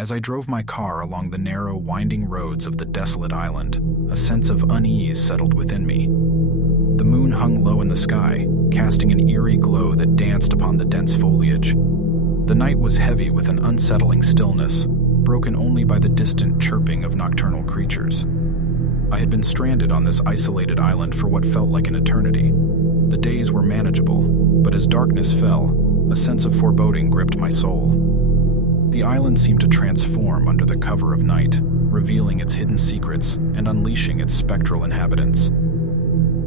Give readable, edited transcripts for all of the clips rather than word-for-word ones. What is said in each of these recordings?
As I drove my car along the narrow, winding roads of the desolate island, a sense of unease settled within me. The moon hung low in the sky, casting an eerie glow that danced upon the dense foliage. The night was heavy with an unsettling stillness, broken only by the distant chirping of nocturnal creatures. I had been stranded on this isolated island for what felt like an eternity. The days were manageable, but as darkness fell, a sense of foreboding gripped my soul. The island seemed to transform under the cover of night, revealing its hidden secrets and unleashing its spectral inhabitants.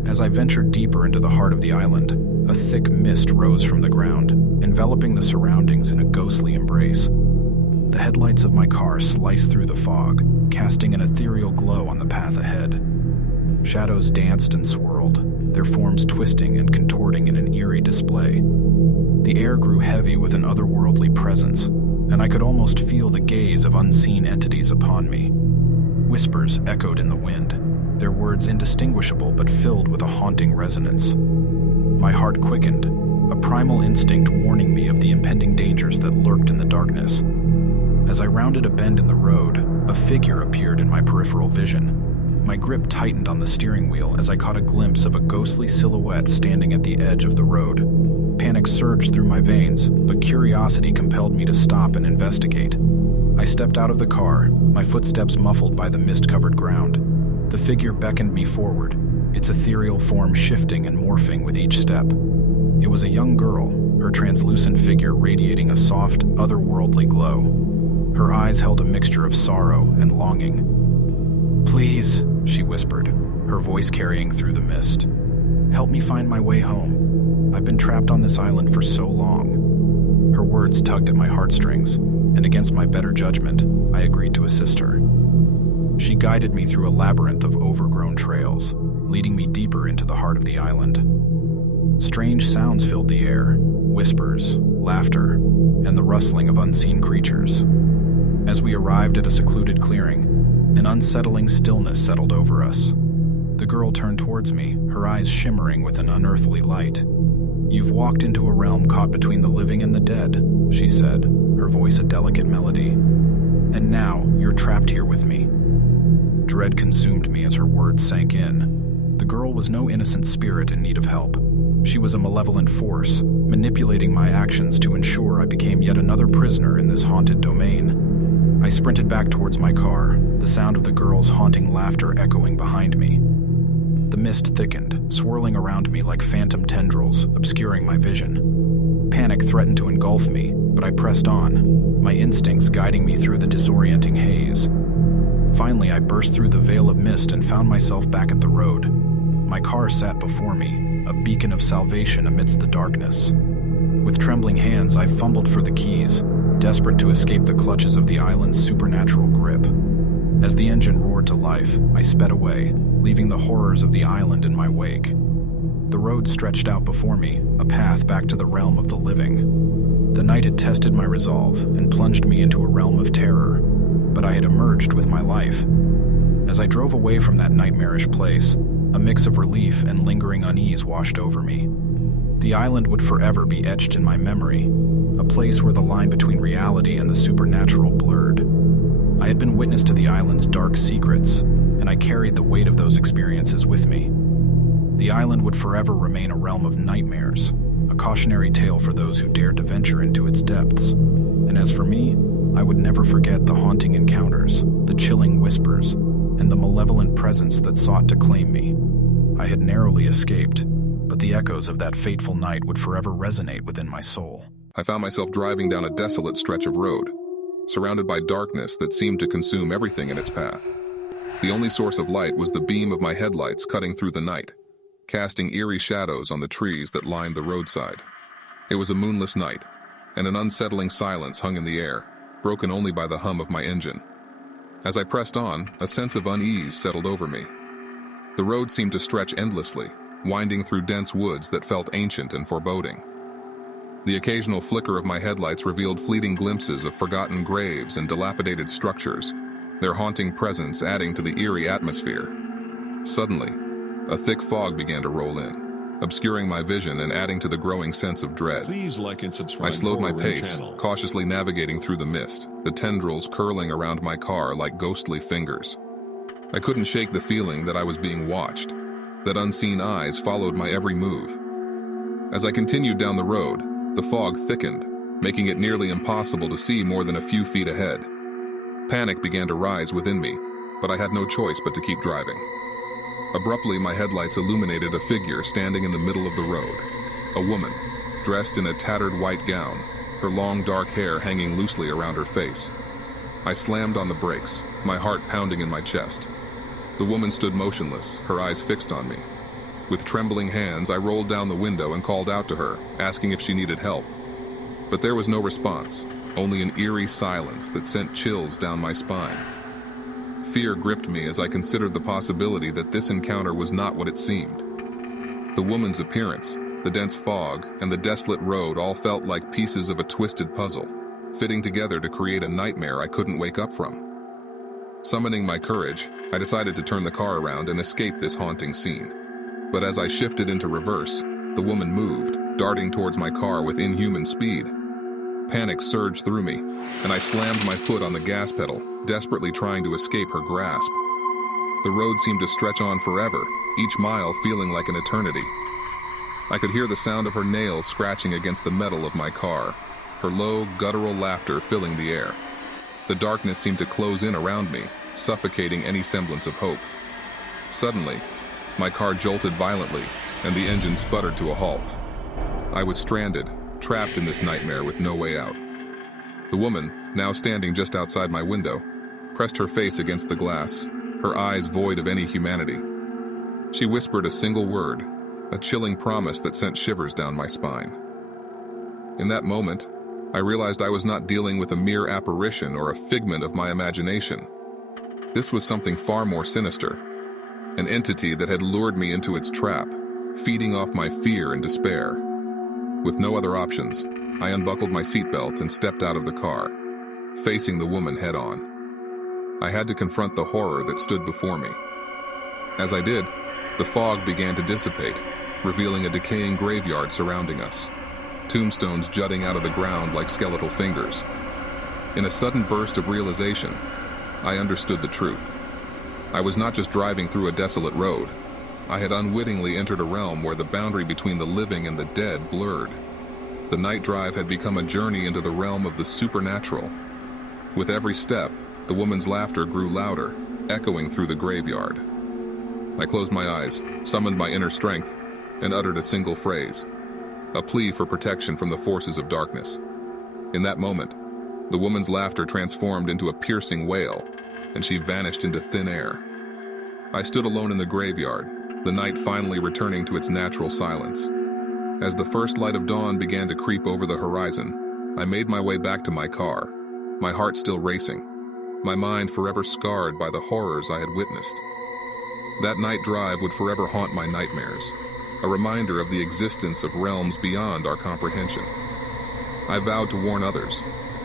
As I ventured deeper into the heart of the island, a thick mist rose from the ground, enveloping the surroundings in a ghostly embrace. The headlights of my car sliced through the fog, casting an ethereal glow on the path ahead. Shadows danced and swirled, their forms twisting and contorting in an eerie display. The air grew heavy with an otherworldly presence, and I could almost feel the gaze of unseen entities upon me. Whispers echoed in the wind, their words indistinguishable but filled with a haunting resonance. My heart quickened, a primal instinct warning me of the impending dangers that lurked in the darkness. As I rounded a bend in the road, a figure appeared in my peripheral vision. My grip tightened on the steering wheel as I caught a glimpse of a ghostly silhouette standing at the edge of the road. Panic surged through my veins, but curiosity compelled me to stop and investigate. I stepped out of the car, my footsteps muffled by the mist-covered ground. The figure beckoned me forward, its ethereal form shifting and morphing with each step. It was a young girl, her translucent figure radiating a soft, otherworldly glow. Her eyes held a mixture of sorrow and longing. "Please," she whispered, her voice carrying through the mist. "Help me find my way home. I've been trapped on this island for so long." Her words tugged at my heartstrings, and against my better judgment, I agreed to assist her. She guided me through a labyrinth of overgrown trails, leading me deeper into the heart of the island. Strange sounds filled the air, whispers, laughter, and the rustling of unseen creatures. As we arrived at a secluded clearing, an unsettling stillness settled over us. The girl turned towards me, her eyes shimmering with an unearthly light. "You've walked into a realm caught between the living and the dead," she said, her voice a delicate melody. "And now, you're trapped here with me." Dread consumed me as her words sank in. The girl was no innocent spirit in need of help. She was a malevolent force, manipulating my actions to ensure I became yet another prisoner in this haunted domain. I sprinted back towards my car, the sound of the girl's haunting laughter echoing behind me. The mist thickened, swirling around me like phantom tendrils, obscuring my vision. Panic threatened to engulf me, but I pressed on, my instincts guiding me through the disorienting haze. Finally, I burst through the veil of mist and found myself back at the road. My car sat before me, a beacon of salvation amidst the darkness. With trembling hands, I fumbled for the keys, desperate to escape the clutches of the island's supernatural grip. As the engine roared to life, I sped away, leaving the horrors of the island in my wake. The road stretched out before me, a path back to the realm of the living. The night had tested my resolve and plunged me into a realm of terror, but I had emerged with my life. As I drove away from that nightmarish place, a mix of relief and lingering unease washed over me. The island would forever be etched in my memory, a place where the line between reality and the supernatural blurred. I had been witness to the island's dark secrets, and I carried the weight of those experiences with me. The island would forever remain a realm of nightmares, a cautionary tale for those who dared to venture into its depths. And as for me, I would never forget the haunting encounters, the chilling whispers, and the malevolent presence that sought to claim me. I had narrowly escaped, but the echoes of that fateful night would forever resonate within my soul. I found myself driving down a desolate stretch of road, surrounded by darkness that seemed to consume everything in its path. The only source of light was the beam of my headlights cutting through the night, casting eerie shadows on the trees that lined the roadside. It was a moonless night, and an unsettling silence hung in the air, broken only by the hum of my engine. As I pressed on, a sense of unease settled over me. The road seemed to stretch endlessly, winding through dense woods that felt ancient and foreboding. The occasional flicker of my headlights revealed fleeting glimpses of forgotten graves and dilapidated structures, their haunting presence adding to the eerie atmosphere. Suddenly, a thick fog began to roll in, obscuring my vision and adding to the growing sense of dread. Please like and subscribe. I slowed my to our pace, channel. cautiously navigating through the mist, the tendrils curling around my car like ghostly fingers. I couldn't shake the feeling that I was being watched, that unseen eyes followed my every move. As I continued down the road, the fog thickened, making it nearly impossible to see more than a few feet ahead. Panic began to rise within me, but I had no choice but to keep driving. Abruptly, my headlights illuminated a figure standing in the middle of the road. A woman, dressed in a tattered white gown, her long dark hair hanging loosely around her face. I slammed on the brakes, my heart pounding in my chest. The woman stood motionless, her eyes fixed on me. With trembling hands, I rolled down the window and called out to her, asking if she needed help. But there was no response, only an eerie silence that sent chills down my spine. Fear gripped me as I considered the possibility that this encounter was not what it seemed. The woman's appearance, the dense fog, and the desolate road all felt like pieces of a twisted puzzle, fitting together to create a nightmare I couldn't wake up from. Summoning my courage, I decided to turn the car around and escape this haunting scene. But as I shifted into reverse, the woman moved, darting towards my car with inhuman speed. Panic surged through me, and I slammed my foot on the gas pedal, desperately trying to escape her grasp. The road seemed to stretch on forever, each mile feeling like an eternity. I could hear the sound of her nails scratching against the metal of my car, her low, guttural laughter filling the air. The darkness seemed to close in around me, suffocating any semblance of hope. Suddenly, my car jolted violently, and the engine sputtered to a halt. I was stranded, trapped in this nightmare with no way out. The woman, now standing just outside my window, pressed her face against the glass, her eyes void of any humanity. She whispered a single word, a chilling promise that sent shivers down my spine. In that moment, I realized I was not dealing with a mere apparition or a figment of my imagination. This was something far more sinister, an entity that had lured me into its trap, feeding off my fear and despair. With no other options, I unbuckled my seatbelt and stepped out of the car, facing the woman head-on. I had to confront the horror that stood before me. As I did, the fog began to dissipate, revealing a decaying graveyard surrounding us, tombstones jutting out of the ground like skeletal fingers. In a sudden burst of realization, I understood the truth. I was not just driving through a desolate road. I had unwittingly entered a realm where the boundary between the living and the dead blurred. The night drive had become a journey into the realm of the supernatural. With every step, the woman's laughter grew louder, echoing through the graveyard. I closed my eyes, summoned my inner strength, and uttered a single phrase, a plea for protection from the forces of darkness. In that moment, the woman's laughter transformed into a piercing wail, and she vanished into thin air. I stood alone in the graveyard, the night finally returning to its natural silence. As the first light of dawn began to creep over the horizon, I made my way back to my car, my heart still racing, my mind forever scarred by the horrors I had witnessed. That night drive would forever haunt my nightmares, a reminder of the existence of realms beyond our comprehension. I vowed to warn others,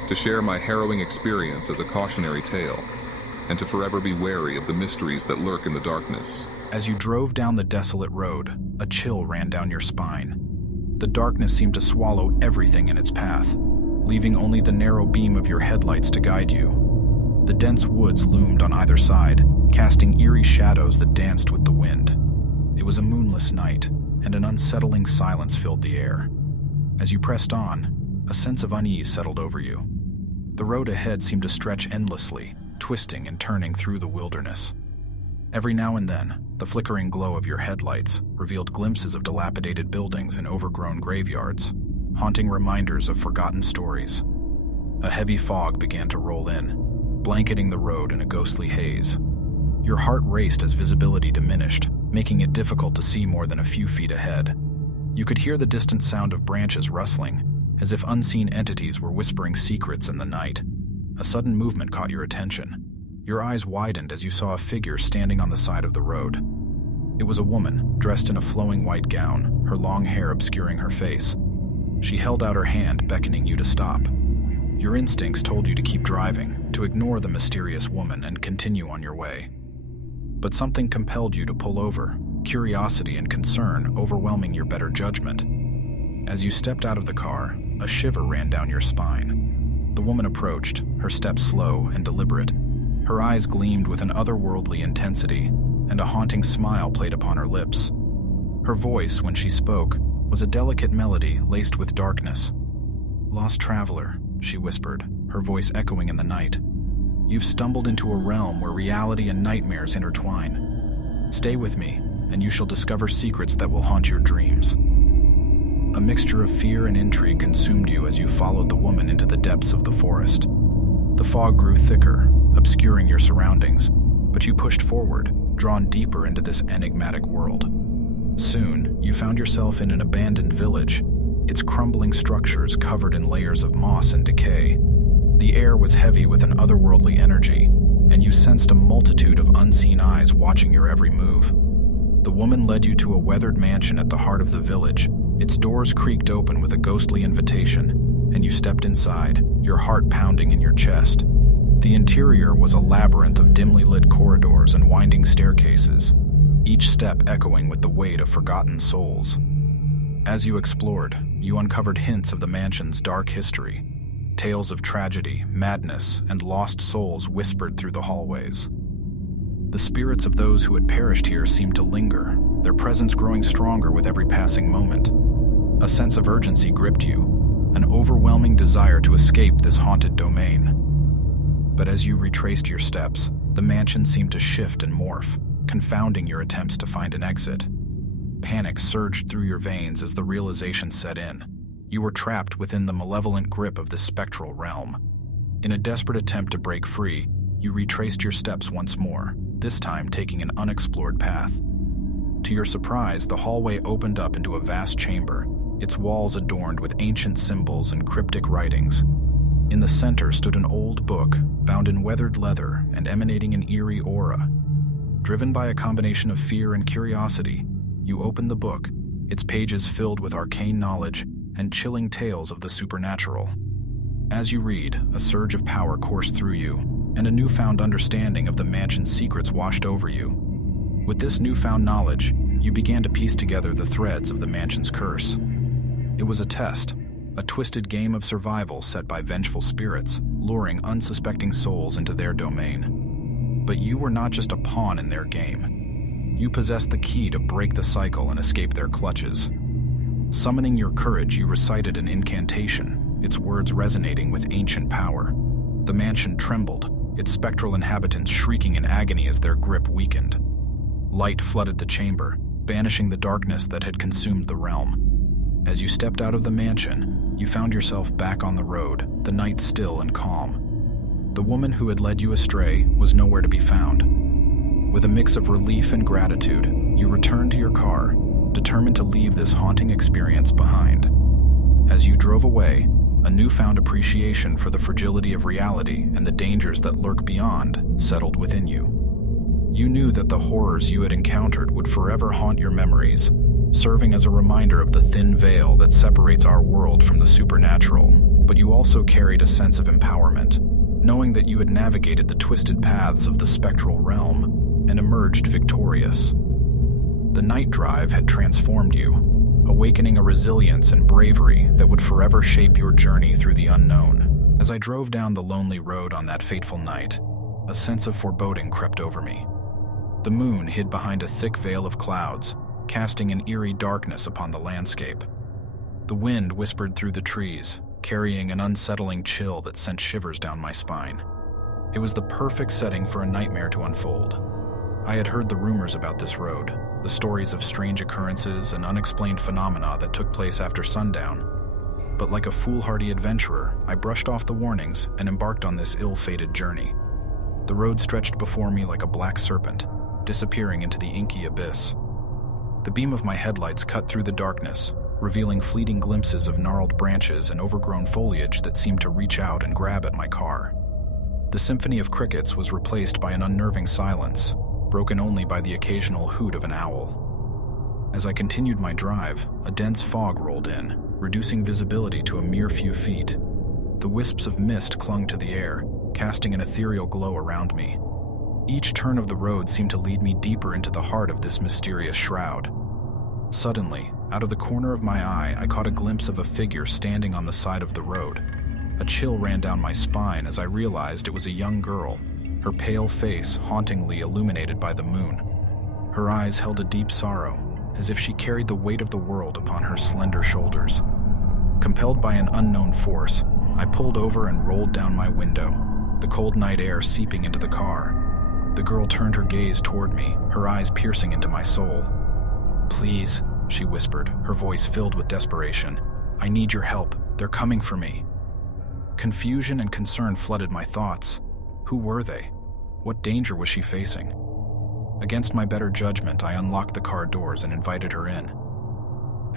to share my harrowing experience as a cautionary tale, and to forever be wary of the mysteries that lurk in the darkness. As you drove down the desolate road, a chill ran down your spine. The darkness seemed to swallow everything in its path, leaving only the narrow beam of your headlights to guide you. The dense woods loomed on either side, casting eerie shadows that danced with the wind. It was a moonless night, and an unsettling silence filled the air. As you pressed on, a sense of unease settled over you. The road ahead seemed to stretch endlessly, twisting and turning through the wilderness. Every now and then, the flickering glow of your headlights revealed glimpses of dilapidated buildings and overgrown graveyards, haunting reminders of forgotten stories. A heavy fog began to roll in, blanketing the road in a ghostly haze. Your heart raced as visibility diminished, making it difficult to see more than a few feet ahead. You could hear the distant sound of branches rustling, as if unseen entities were whispering secrets in the night. A sudden movement caught your attention. Your eyes widened as you saw a figure standing on the side of the road. It was a woman, dressed in a flowing white gown, her long hair obscuring her face. She held out her hand, beckoning you to stop. Your instincts told you to keep driving, to ignore the mysterious woman and continue on your way. But something compelled you to pull over, curiosity and concern overwhelming your better judgment. As you stepped out of the car, a shiver ran down your spine. The woman approached, her steps slow and deliberate. Her eyes gleamed with an otherworldly intensity, and a haunting smile played upon her lips. Her voice, when she spoke, was a delicate melody laced with darkness. "Lost traveler," she whispered, her voice echoing in the night. "You've stumbled into a realm where reality and nightmares intertwine. Stay with me, and you shall discover secrets that will haunt your dreams." A mixture of fear and intrigue consumed you as you followed the woman into the depths of the forest. The fog grew thicker, obscuring your surroundings, but you pushed forward, drawn deeper into this enigmatic world. Soon, you found yourself in an abandoned village, its crumbling structures covered in layers of moss and decay. The air was heavy with an otherworldly energy, and you sensed a multitude of unseen eyes watching your every move. The woman led you to a weathered mansion at the heart of the village. Its doors creaked open with a ghostly invitation, and you stepped inside, your heart pounding in your chest. The interior was a labyrinth of dimly lit corridors and winding staircases, each step echoing with the weight of forgotten souls. As you explored, you uncovered hints of the mansion's dark history. Tales of tragedy, madness, and lost souls whispered through the hallways. The spirits of those who had perished here seemed to linger, their presence growing stronger with every passing moment. A sense of urgency gripped you, an overwhelming desire to escape this haunted domain. But as you retraced your steps, the mansion seemed to shift and morph, confounding your attempts to find an exit. Panic surged through your veins as the realization set in. You were trapped within the malevolent grip of this spectral realm. In a desperate attempt to break free, you retraced your steps once more, this time taking an unexplored path. To your surprise, the hallway opened up into a vast chamber, its walls adorned with ancient symbols and cryptic writings. In the center stood an old book, bound in weathered leather and emanating an eerie aura. Driven by a combination of fear and curiosity, you opened the book, its pages filled with arcane knowledge and chilling tales of the supernatural. As you read, a surge of power coursed through you, and a newfound understanding of the mansion's secrets washed over you. With this newfound knowledge, you began to piece together the threads of the mansion's curse. It was a test, a twisted game of survival set by vengeful spirits, luring unsuspecting souls into their domain. But you were not just a pawn in their game. You possessed the key to break the cycle and escape their clutches. Summoning your courage, you recited an incantation, its words resonating with ancient power. The mansion trembled, its spectral inhabitants shrieking in agony as their grip weakened. Light flooded the chamber, banishing the darkness that had consumed the realm. As you stepped out of the mansion, you found yourself back on the road, the night still and calm. The woman who had led you astray was nowhere to be found. With a mix of relief and gratitude, you returned to your car, determined to leave this haunting experience behind. As you drove away, a newfound appreciation for the fragility of reality and the dangers that lurk beyond settled within you. You knew that the horrors you had encountered would forever haunt your memories, serving as a reminder of the thin veil that separates our world from the supernatural, but you also carried a sense of empowerment, knowing that you had navigated the twisted paths of the spectral realm and emerged victorious. The night drive had transformed you, awakening a resilience and bravery that would forever shape your journey through the unknown. As I drove down the lonely road on that fateful night, a sense of foreboding crept over me. The moon hid behind a thick veil of clouds, casting an eerie darkness upon the landscape. The wind whispered through the trees, carrying an unsettling chill that sent shivers down my spine. It was the perfect setting for a nightmare to unfold. I had heard the rumors about this road, the stories of strange occurrences and unexplained phenomena that took place after sundown. But like a foolhardy adventurer, I brushed off the warnings and embarked on this ill-fated journey. The road stretched before me like a black serpent, disappearing into the inky abyss. The beam of my headlights cut through the darkness, revealing fleeting glimpses of gnarled branches and overgrown foliage that seemed to reach out and grab at my car. The symphony of crickets was replaced by an unnerving silence, broken only by the occasional hoot of an owl. As I continued my drive, a dense fog rolled in, reducing visibility to a mere few feet. The wisps of mist clung to the air, casting an ethereal glow around me. Each turn of the road seemed to lead me deeper into the heart of this mysterious shroud. Suddenly, out of the corner of my eye, I caught a glimpse of a figure standing on the side of the road. A chill ran down my spine as I realized it was a young girl, her pale face hauntingly illuminated by the moon. Her eyes held a deep sorrow, as if she carried the weight of the world upon her slender shoulders. Compelled by an unknown force, I pulled over and rolled down my window, the cold night air seeping into the car. The girl turned her gaze toward me, her eyes piercing into my soul. "Please," she whispered, her voice filled with desperation. "I need your help. They're coming for me." Confusion and concern flooded my thoughts. Who were they? What danger was she facing? Against my better judgment, I unlocked the car doors and invited her in.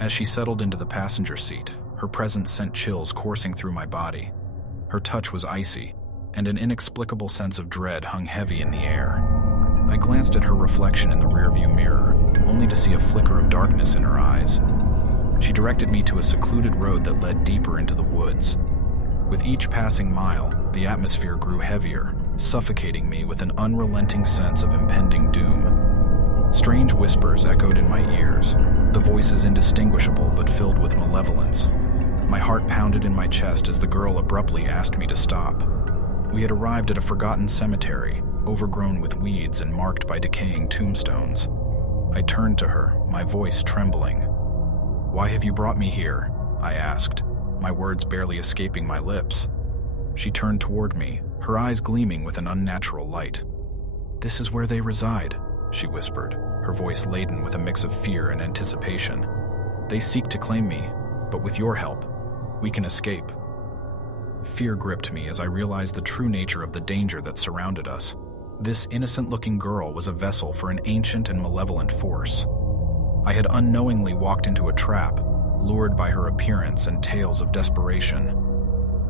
As she settled into the passenger seat, her presence sent chills coursing through my body. Her touch was icy, and an inexplicable sense of dread hung heavy in the air. I glanced at her reflection in the rearview mirror, only to see a flicker of darkness in her eyes. She directed me to a secluded road that led deeper into the woods. With each passing mile, the atmosphere grew heavier, suffocating me with an unrelenting sense of impending doom. Strange whispers echoed in my ears, the voices indistinguishable but filled with malevolence. My heart pounded in my chest as the girl abruptly asked me to stop. We had arrived at a forgotten cemetery, overgrown with weeds and marked by decaying tombstones. I turned to her, my voice trembling. "Why have you brought me here?" I asked, my words barely escaping my lips. She turned toward me, her eyes gleaming with an unnatural light. "This is where they reside," she whispered, her voice laden with a mix of fear and anticipation. "They seek to claim me, but with your help, we can escape." Fear gripped me as I realized the true nature of the danger that surrounded us. This innocent-looking girl was a vessel for an ancient and malevolent force. I had unknowingly walked into a trap, lured by her appearance and tales of desperation.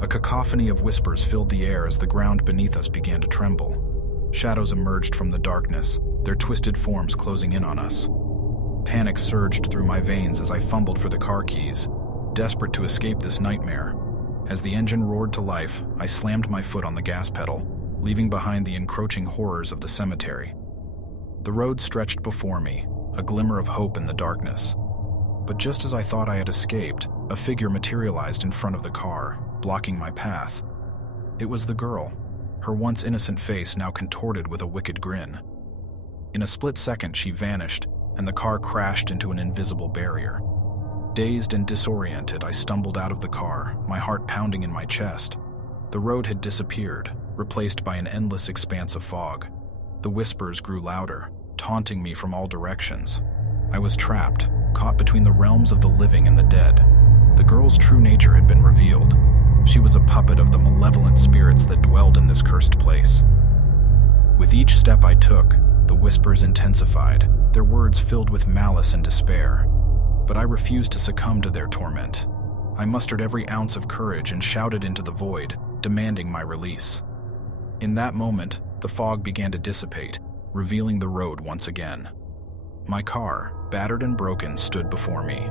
A cacophony of whispers filled the air as the ground beneath us began to tremble. Shadows emerged from the darkness, their twisted forms closing in on us. Panic surged through my veins as I fumbled for the car keys, desperate to escape this nightmare. As the engine roared to life, I slammed my foot on the gas pedal, leaving behind the encroaching horrors of the cemetery. The road stretched before me, a glimmer of hope in the darkness. But just as I thought I had escaped, a figure materialized in front of the car, blocking my path. It was the girl, her once innocent face now contorted with a wicked grin. In a split second, she vanished, and the car crashed into an invisible barrier. Dazed and disoriented, I stumbled out of the car, my heart pounding in my chest. The road had disappeared, replaced by an endless expanse of fog. The whispers grew louder, taunting me from all directions. I was trapped, caught between the realms of the living and the dead. The girl's true nature had been revealed. She was a puppet of the malevolent spirits that dwelled in this cursed place. With each step I took, the whispers intensified, their words filled with malice and despair. But I refused to succumb to their torment. I mustered every ounce of courage and shouted into the void, demanding my release. In that moment, the fog began to dissipate, revealing the road once again. My car, battered and broken, stood before me.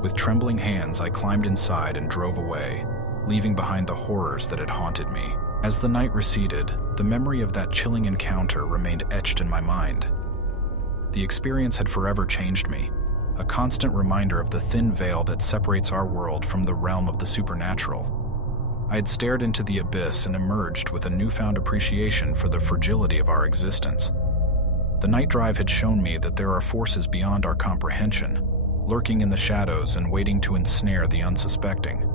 With trembling hands, I climbed inside and drove away, leaving behind the horrors that had haunted me. As the night receded, the memory of that chilling encounter remained etched in my mind. The experience had forever changed me, a constant reminder of the thin veil that separates our world from the realm of the supernatural. I had stared into the abyss and emerged with a newfound appreciation for the fragility of our existence. The night drive had shown me that there are forces beyond our comprehension, lurking in the shadows and waiting to ensnare the unsuspecting.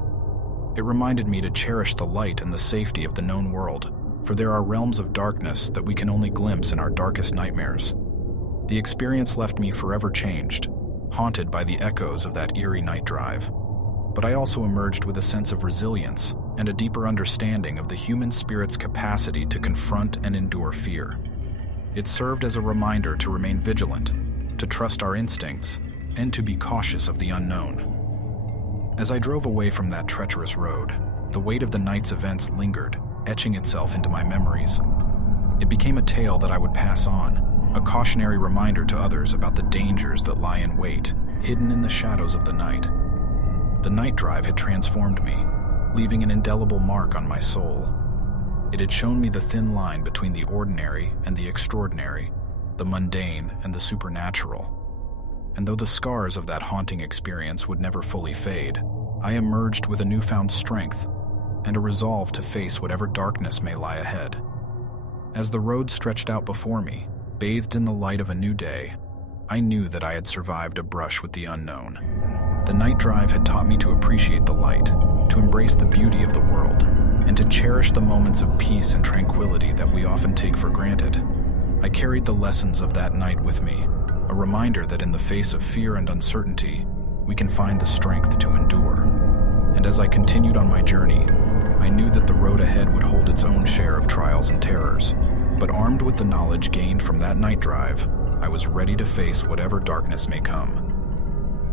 It reminded me to cherish the light and the safety of the known world, for there are realms of darkness that we can only glimpse in our darkest nightmares. The experience left me forever changed, haunted by the echoes of that eerie night drive. But I also emerged with a sense of resilience and a deeper understanding of the human spirit's capacity to confront and endure fear. It served as a reminder to remain vigilant, to trust our instincts, and to be cautious of the unknown. As I drove away from that treacherous road, the weight of the night's events lingered, etching itself into my memories. It became a tale that I would pass on, a cautionary reminder to others about the dangers that lie in wait, hidden in the shadows of the night. The night drive had transformed me, leaving an indelible mark on my soul. It had shown me the thin line between the ordinary and the extraordinary, the mundane and the supernatural. And though the scars of that haunting experience would never fully fade, I emerged with a newfound strength and a resolve to face whatever darkness may lie ahead. As the road stretched out before me, bathed in the light of a new day, I knew that I had survived a brush with the unknown. The night drive had taught me to appreciate the light, to embrace the beauty of the world, and to cherish the moments of peace and tranquility that we often take for granted. I carried the lessons of that night with me, a reminder that in the face of fear and uncertainty, we can find the strength to endure. And as I continued on my journey, I knew that the road ahead would hold its own share of trials and terrors. But armed with the knowledge gained from that night drive, I was ready to face whatever darkness may come.